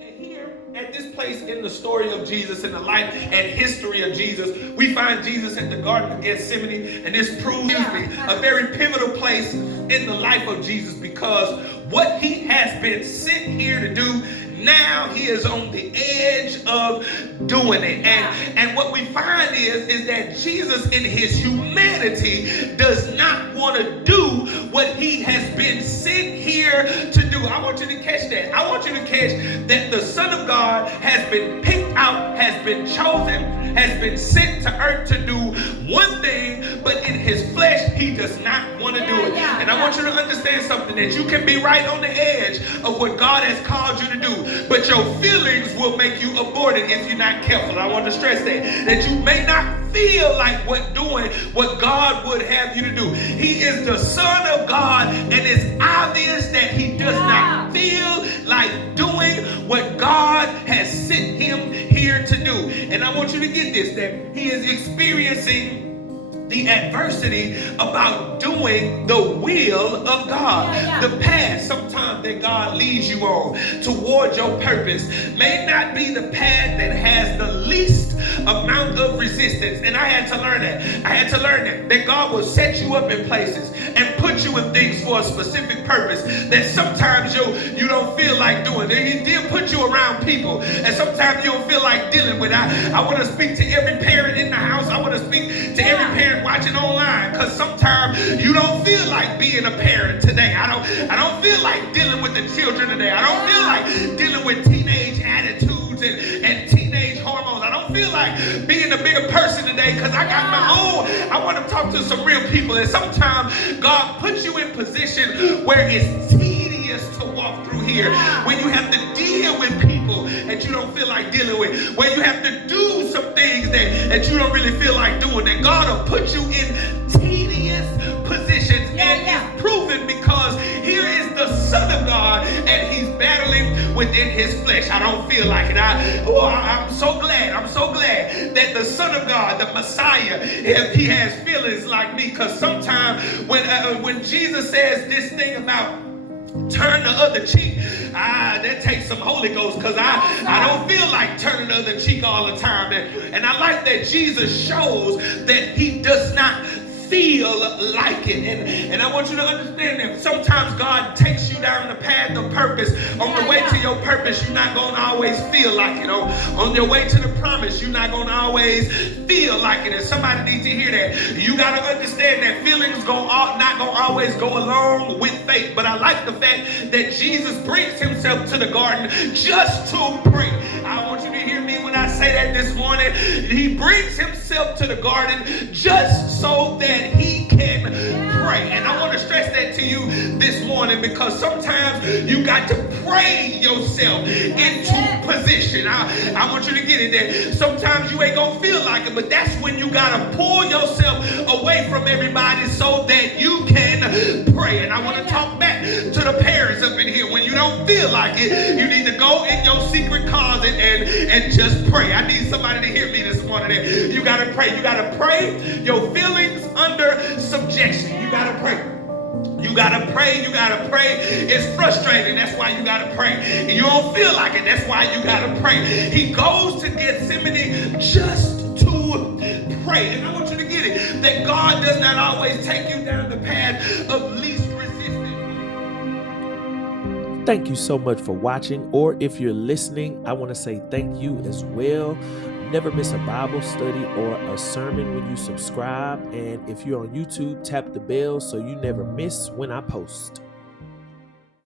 And here at this place in the story of Jesus, in the life and history of Jesus, we find Jesus in the Garden of Gethsemane, and this proves a very pivotal place in the life of Jesus, because what he has been sent here to do, now he is on the edge of doing it. And what we find is that Jesus in his humanity does not want to do what he has been sent here to do. I want you to catch that. I want you to catch that the Son of God has been picked out, has been chosen, has been sent to earth to do one thing, but in his flesh, he does not want to do it. And I want you to understand something, that you can be right on the edge of what God has called you to do, but your feelings will make you abort it if you're not careful. I want to stress that you may not feel like doing what God would have you to do. He is the Son of God, and it's obvious that he does not feel like doing what God has sent him here to do. And I want you to get this, that he is experiencing the adversity about doing the will of God. The path sometimes that God leads you on towards your purpose may not be the path that has the least amount of resistance. And I had to learn that. I had to learn that God will set you up in places and put you in things for a specific purpose that sometimes you don't feel like doing. He did put you around people, and sometimes you don't feel like dealing with. I want to speak to every parent in the house. I want to speak to every parent watching online, because sometimes you don't feel like being a parent today. I don't feel like dealing with the children today. I don't feel like dealing with teenage attitudes and teenage hormones. I don't feel like being a bigger person today, because I got my own. I want to talk to some real people, and sometimes God puts you in position where it's tedious to walk through here, when you have to deal with people that you don't feel like dealing with, where you have to do some things that you don't really feel like doing, that God will put you in tedious positions. And it's proven because here is the Son of God, and he's battling within his flesh. I don't feel like it. I'm so glad. I'm so glad that the Son of God, the Messiah, he has feelings like me, because sometimes when Jesus says this thing about turn the other cheek, that takes some Holy Ghost, because I don't feel like turning the other cheek all the time. And I like that Jesus shows that he does not feel like it. And I want you to understand that sometimes God takes you down the path of purpose. On the way to your purpose, you're not going to always feel like it. On your way to the promise, you're not going to always feel like it. And somebody needs to hear that. You got to understand that feelings not going to always go along with faith. But I like the fact that Jesus brings himself to the garden just to pray. I want you to hear me when I say that this morning. He brings himself to the garden just so that he can pray. And I want to stress that to you this morning, because sometimes you got to pray yourself into position. I want you to get it there. Sometimes you ain't going to feel like it, but that's when you got to pull yourself away from everybody so that you can pray. And I want to talk back to the parents up in here. When you don't feel like it, you need to go in your secret closet and just pray. I need somebody to hear me this morning. You got to pray. You got to pray your feelings under subjection. You got to pray. You gotta pray, you gotta pray. It's frustrating, that's why you gotta pray. And you don't feel like it, that's why you gotta pray. He goes to Gethsemane just to pray. And I want you to get it, that God does not always take you down the path of least resistance. Thank you so much for watching, or if you're listening, I want to say thank you as well. Never miss a Bible study or a sermon when you subscribe. And if you're on YouTube, tap the bell so you never miss when I post.